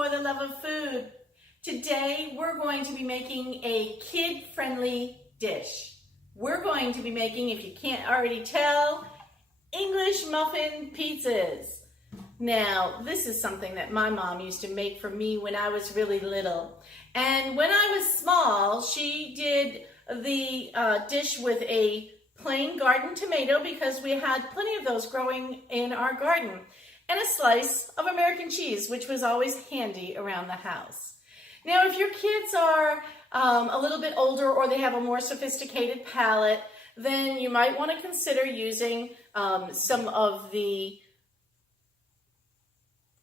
for the love of food. Today we're going to be making a kid-friendly dish. We're going to be making, if you can't already tell, English Muffin Pizzas. Now, this is something that my mom used to make for me when I was really little. And when I was small, she did the dish with a plain garden tomato because we had plenty of those growing in our garden, and a slice of American cheese, which was always handy around the house. Now, if your kids are a little bit older or they have a more sophisticated palate, then you might want to consider using some of the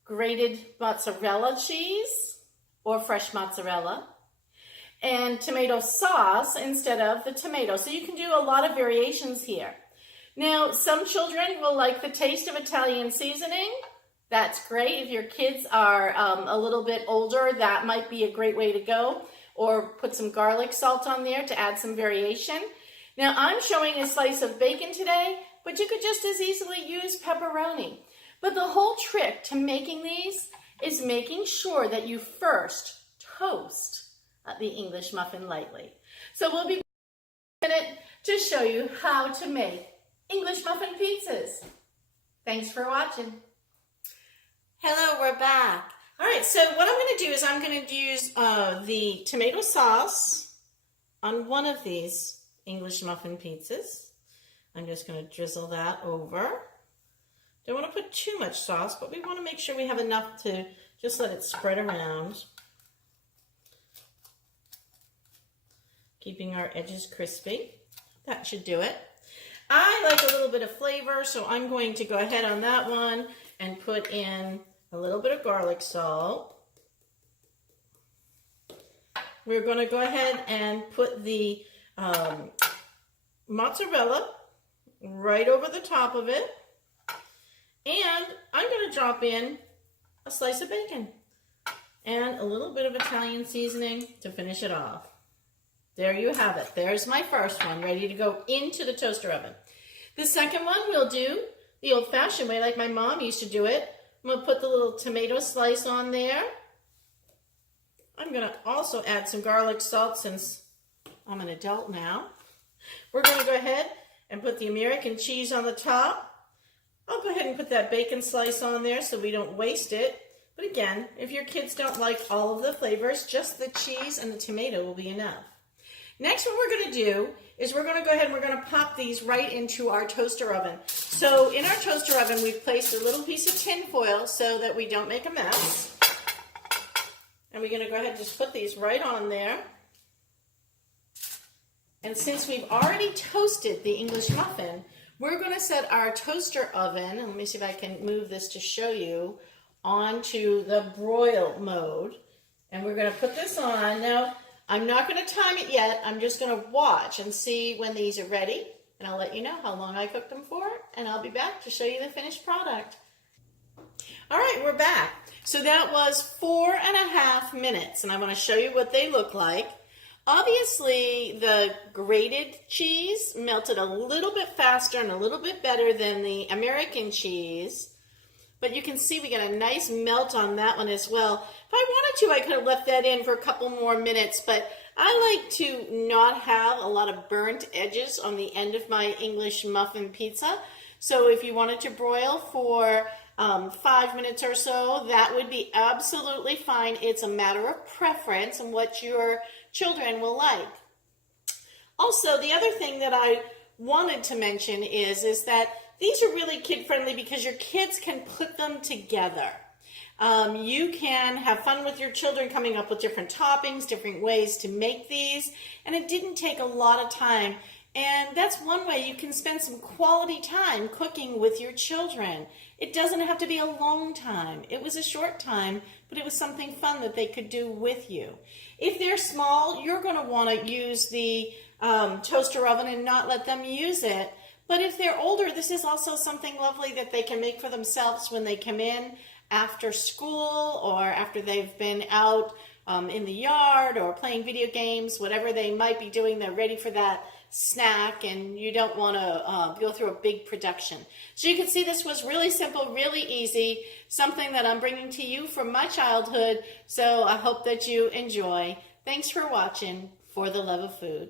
grated mozzarella cheese or fresh mozzarella and tomato sauce instead of the tomato. So you can do a lot of variations here. Now, some children will like the taste of Italian seasoning. That's great. If your kids are a little bit older, that might be a great way to go. Or put some garlic salt on there to add some variation. Now, I'm showing a slice of bacon today, but you could just as easily use pepperoni. But the whole trick to making these is making sure that you first toast the English muffin lightly. So we'll be in a minute to show you how to make English muffin pizzas. Thanks for watching. Hello, we're back. All right, so what I'm going to do is I'm going to use the tomato sauce on one of these English muffin pizzas. I'm just going to drizzle that over. Don't want to put too much sauce, but we want to make sure we have enough to just let it spread around. Keeping our edges crispy. That should do it. I like a little bit of flavor, so I'm going to go ahead on that one and put in a little bit of garlic salt. We're going to go ahead and put the mozzarella right over the top of it. And I'm going to drop in a slice of bacon and a little bit of Italian seasoning to finish it off. There you have it. There's my first one, ready to go into the toaster oven. The second one we'll do the old-fashioned way, like my mom used to do it. I'm going to put the little tomato slice on there. I'm going to also add some garlic salt since I'm an adult now. We're going to go ahead and put the American cheese on the top. I'll go ahead and put that bacon slice on there so we don't waste it. But again, if your kids don't like all of the flavors, just the cheese and the tomato will be enough. Next, what we're going to do is we're going to go ahead and we're going to pop these right into our toaster oven. So in our toaster oven, we've placed a little piece of tin foil so that we don't make a mess. And we're going to go ahead and just put these right on there. And since we've already toasted the English muffin, we're going to set our toaster oven, and let me see if I can move this to show you, onto the broil mode. And we're going to put this on. Now, I'm not going to time it yet. I'm just going to watch and see when these are ready. And I'll let you know how long I cooked them for. And I'll be back to show you the finished product. All right, we're back. So that was 4.5 minutes. And I want to show you what they look like. Obviously, the grated cheese melted a little bit faster and a little bit better than the American cheese. But you can see we got a nice melt on that one as well. If I wanted to, I could have left that in for a couple more minutes, but I like to not have a lot of burnt edges on the end of my English muffin pizza. So if you wanted to broil for 5 minutes or so, that would be absolutely fine. It's a matter of preference and what your children will like. Also, the other thing that I wanted to mention is that these are really kid-friendly because your kids can put them together. You can have fun with your children coming up with different toppings, different ways to make these, and it didn't take a lot of time. And that's one way you can spend some quality time cooking with your children. It doesn't have to be a long time. It was a short time, but it was something fun that they could do with you. If they're small, you're going to want to use the toaster oven and not let them use it. But if they're older, this is also something lovely that they can make for themselves when they come in after school or after they've been out in the yard or playing video games, whatever they might be doing. They're ready for that snack and you don't want to go through a big production. So you can see this was really simple, really easy, something that I'm bringing to you from my childhood. So I hope that you enjoy. Thanks for watching For the Love of Food.